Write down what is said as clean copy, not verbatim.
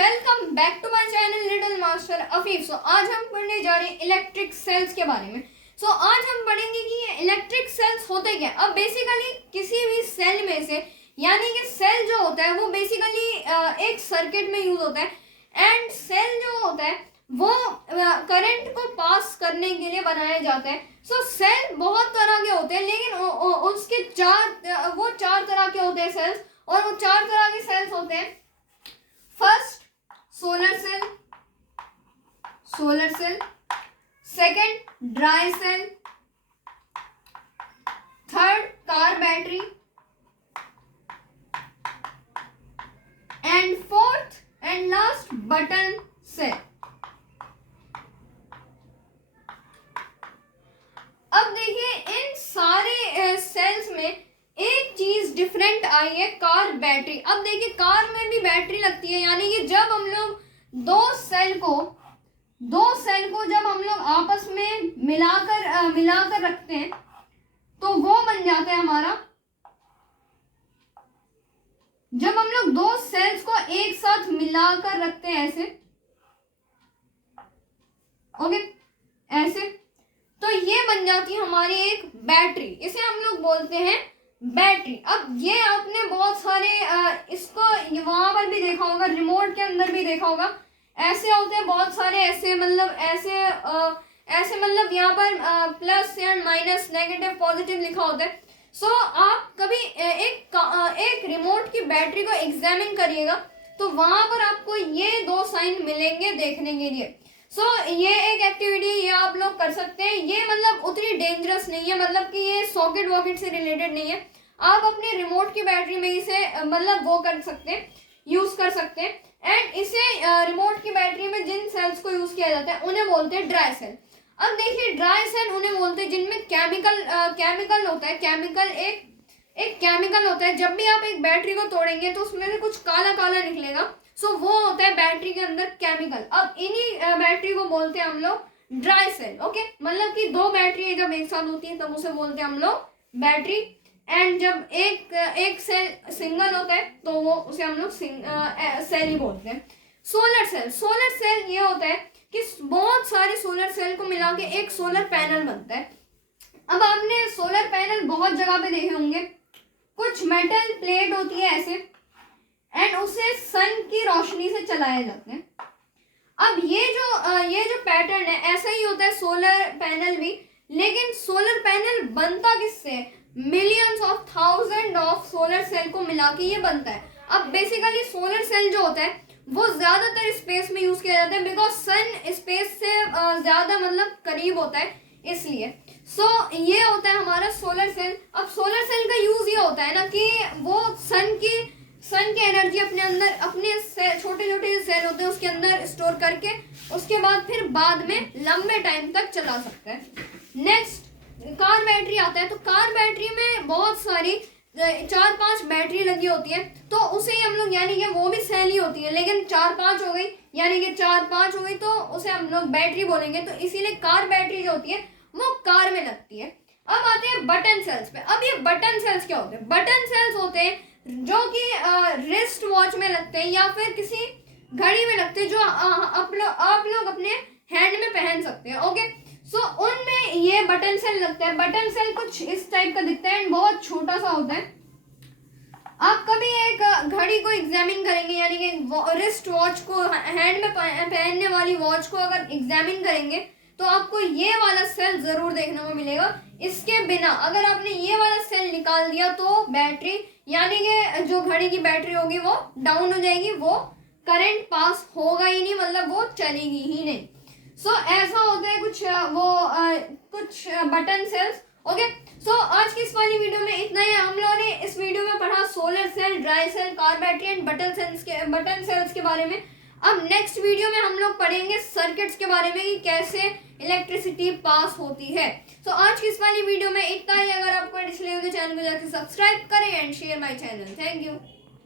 Welcome back to my channel little master Afif. So आज हम पढ़ने जा रहे हैं इलेक्ट्रिक सेल्स के बारे में। आज हम पढ़ेंगे कि ये इलेक्ट्रिक सेल्स होते क्या। अब बेसिकली किसी भी सेल में से, यानी कि सेल जो होता है वो बेसिकली एक सर्किट में यूज होता है, एंड सेल जो होता है वो करंट को पास करने के लिए बनाया जाता है। सेल बहुत तरह के होते हैं, लेकिन उसके चार तरह के होते हैं सेल्स, और वो चार तरह के सेल्स होते हैं। First solar cell, second dry cell, third car battery, and fourth and last button cell. अब देखिए इन सारे सेल्स में एक चीज डिफरेंट आई है, कार बैटरी। अब देखिए कार में भी बैटरी लगती है, यानी कि जब हम लोग दो सेल को जब हम लोग आपस में मिलाकर रखते हैं तो वो बन जाता है हमारा। जब हम लोग दो सेल्स को एक साथ मिलाकर रखते हैं ऐसे, ओके, ऐसे, तो ये बन जाती है हमारी एक बैटरी। इसे हम लोग बोलते हैं बैटरी। अब ये आपने बहुत सारे इसको वहां पर भी देखा होगा, रिमोट के अंदर भी देखा होगा, ऐसे होते हैं बहुत सारे, ऐसे मतलब यहाँ पर plus and minus, negative positive लिखा होता है। आप कभी एक रिमोट की बैटरी को एग्जामिन करिएगा तो वहां पर आपको ये दो साइन मिलेंगे देखने के लिए। ये एक एक्टिविटी ये आप लोग कर सकते हैं। ये मतलब उतनी डेंजरस नहीं है, मतलब कि ये सॉकेट वॉकेट से रिलेटेड नहीं है। आप अपने रिमोट की बैटरी में इसे मतलब वो कर सकते हैं, यूज कर सकते हैं। एंड इसे रिमोट की बैटरी में जिन सेल्स को यूज किया जाता है उन्हें बोलते हैं ड्राई सेल। अब देखिए ड्राई सेल उन्हें बोलते हैं जिनमें केमिकल होता है। एक केमिकल होता है। जब भी आप एक बैटरी को तोड़ेंगे तो उसमें से कुछ काला काला निकलेगा, वो होता है बैटरी के अंदर केमिकल। अब इन्हीं बैटरी को बोलते हैं हम लोग ड्राई सेल। ओके, मतलब कि दो बैटरी जब एक साथ होती है तब उसे बोलते हैं हम लोग बैटरी। एंड जब एक सेल सिंगल होता है तो वो उसे हम लोग सेल ही बोलते हैं। सोलर सेल ये होता है कि बहुत सारे सोलर सेल को मिला के एक सोलर पैनल बनता है। अब आपने सोलर पैनल बहुत जगह पे देखे होंगे, कुछ मेटल प्लेट होती है ऐसे, एंड उसे सन की रोशनी से चलाया जाता है। अब ये जो पैटर्न है ऐसा ही होता है सोलर पैनल भी, लेकिन सोलर पैनल बनता किससे? Millions of thousand of solar cell को मिला के ये बनता है। अब बेसिकली सोलर सेल जो होता है वो ज्यादातर स्पेस में यूज किया जाता है, बिकॉज सन स्पेस से ज्यादा मतलब करीब होता है, इसलिए। ये होता है हमारा सोलर सेल। अब सोलर सेल का यूज ये होता है ना कि वो सन की एनर्जी अपने अंदर, अपने छोटे छोटे सेल होते हैं उसके अंदर स्टोर करके उसके बाद फिर बाद में लंबे टाइम तक चला सकता है। नेक्स्ट कार बैटरी आता है। तो कार बैटरी में बहुत सारी 4-5 बैटरी लगी होती है, तो उसे ही हम लोग, यानी कि वो भी सेल ही होती है, लेकिन 4-5 हो गई, यानी कि 4-5 हो गई तो उसे हम लोग बैटरी बोलेंगे। तो इसीलिए कार बैटरी जो होती है वो कार में लगती है। अब आते हैं बटन सेल्स पे। अब ये बटन सेल्स क्या होते हैं? बटन सेल्स होते हैं जो कि रिस्ट वॉच में लगते हैं या फिर किसी घड़ी में लगते हैं, जो आप लोग अपने हैंड में पहन सकते हैं। ओके, उनमें ये बटन सेल लगता है। बटन सेल कुछ इस टाइप का दिखता है, बहुत छोटा सा होता है। आप कभी एक घड़ी को एग्जामिन करेंगे, यानी कि रिस्ट वॉच को, हैंड में पहनने वाली वॉच को अगर एग्जामिन करेंगे तो आपको ये वाला सेल जरूर देखने को मिलेगा। इसके बिना अगर आपने ये वाला सेल निकाल दिया तो बैटरी, यानी कि जो घड़ी की बैटरी होगी वो डाउन हो जाएगी, वो करंट पास होगा ही नहीं, मतलब वो चलेगी ही नहीं। ऐसा होता है कुछ बटन सेल्स। ओके, आज की इस वाली वीडियो में इतना ही। हम लोगों ने इस वीडियो में पढ़ा solar cell, dry cell, car battery and button cells के बारे में। अब नेक्स्ट वीडियो में हम लोग पढ़ेंगे सर्किट्स के बारे में कि कैसे इलेक्ट्रिसिटी पास होती है। आज की इस वाली वीडियो में इतना ही। अगर आपको अच्छी लगी तो चैनल को जाकर सब्सक्राइब करें and share my channel. Thank you.